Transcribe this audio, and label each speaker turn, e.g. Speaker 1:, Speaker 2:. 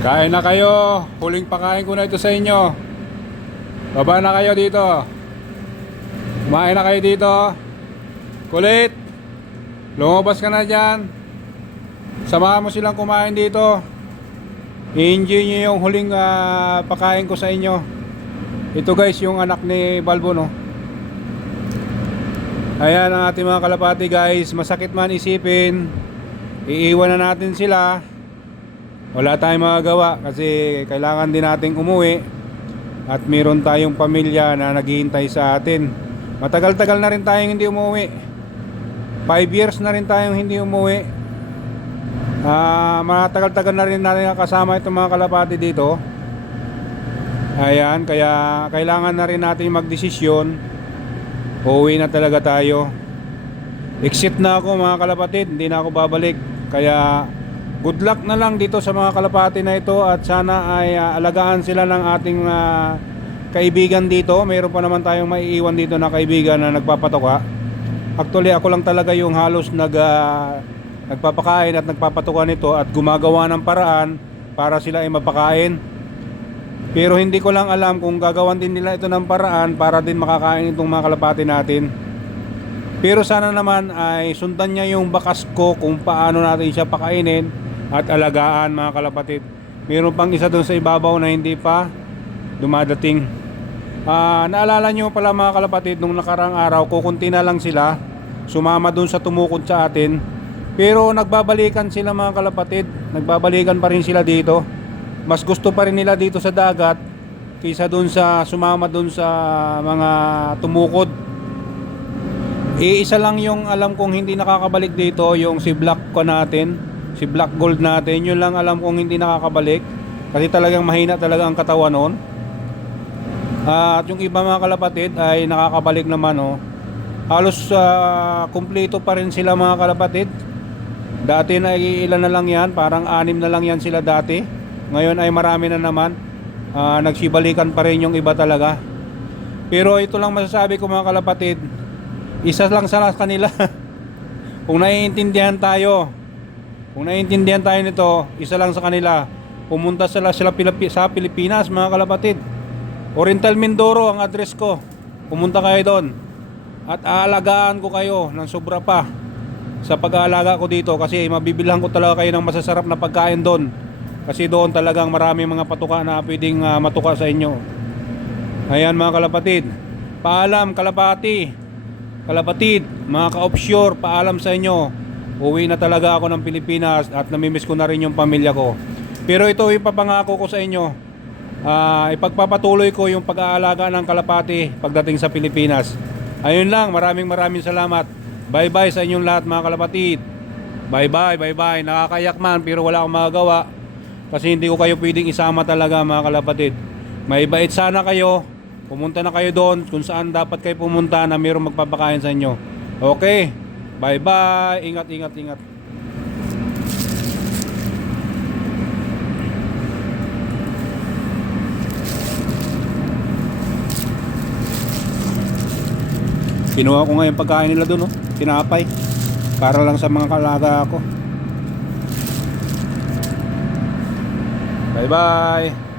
Speaker 1: Kain na kayo. Huling pakain ko na ito sa inyo. Baba na kayo dito. Kumain na kayo dito. Kulit. Lumabas ka na dyan. Samahan mo silang kumain dito. I-enjoy nyo yung huling ah, pakain ko sa inyo. Ito guys, yung anak ni Balbo, no? Ayan ang ating mga kalapati guys. Masakit man isipin. Iiwan na natin sila. Wala tayong magagawa kasi kailangan din nating umuwi. At meron tayong pamilya na naghihintay sa atin. Matagal-tagal na rin tayong hindi umuwi. 5 years na rin tayong hindi umuwi. Ah, matagal-tagal na rin natin kasama itong mga kalapati dito. Ayan, kaya kailangan na rin natin magdesisyon. Uuwi na talaga tayo. Exit na ako mga kalapatid, hindi na ako babalik. Kaya good luck na lang dito sa mga kalapati na ito at sana ay ah, alagaan sila ng ating ah, kaibigan dito. Mayroon pa naman tayong maiiwan dito na kaibigan na nagpapatoka. Actually ako lang talaga yung halos nag ah, nagpapakain at nagpapatuka nito at gumagawa ng paraan para sila ay mapakain. Pero hindi ko lang alam kung gagawan din nila ito ng paraan para din makakain itong mga kalapati natin. Pero sana naman ay sundan niya yung bakas ko kung paano natin siya pakainin at alagaan mga kalapatid. Meron pang isa doon sa ibabaw na hindi pa dumadating. Ah, naalala nyo pala mga kalapatid nung nakarang araw kukunti na lang sila sumama doon sa tumukod sa atin. Pero nagbabalikan sila mga kalapatid, nagbabalikan pa rin sila dito. Mas gusto pa rin nila dito sa dagat kaysa doon sa sumama doon sa mga tumukod. Iisa lang yung alam kong hindi nakakabalik dito, yung si Black ko natin, si Black Gold natin, yun lang alam kong hindi nakakabalik. Kasi talagang mahina talaga ang katawan noon. At yung iba mga kalapatid ay nakakabalik naman oh. Halos ah, kumpleto pa rin sila mga kalapatid. Dati na ilan na lang yan, parang anim na lang yan sila dati. Ngayon ay marami na naman. Ah, nagsibalikan pa rin yung iba talaga. Pero ito lang masasabi ko mga kalapatid, isa lang sa kanila. kung naiintindihan tayo, kung naiintindihan tayo nito, isa lang sa kanila. Pumunta sila, sila sa Pilipinas mga kalapatid. Oriental Mindoro ang address ko. Pumunta kayo doon. At aalagaan ko kayo ng sobra pa sa pag-aalaga ko dito kasi mabibilhan ko talaga kayo ng masasarap na pagkain doon. Kasi doon talagang marami mga patuka na pwedeng ah, matuka sa inyo. Ayan mga kalapatid. Paalam kalapati. Kalapatid, mga ka-offshore, paalam sa inyo. Uwi na talaga ako ng Pilipinas at namimiss ko na rin yung pamilya ko. Pero ito ipapangako ko sa inyo. Ah, ipagpapatuloy ko yung pag-aalaga ng kalapati pagdating sa Pilipinas. Ayun lang, maraming maraming salamat. Bye-bye sa inyong lahat mga kalapatid. Bye-bye, bye-bye. Nakakayak man pero wala akong magagawa. Kasi hindi ko kayo pwedeng isama talaga mga kalapatid. May bait sana kayo. Pumunta na kayo doon kung saan dapat kayo pumunta na mayroong magpapakain sa inyo. Okay? Bye-bye. Ingat, ingat, ingat. Kinuha ko ngayon pagkain nila doon, oh. Tinapay. Para lang sa mga kalaga ko. Bye-bye.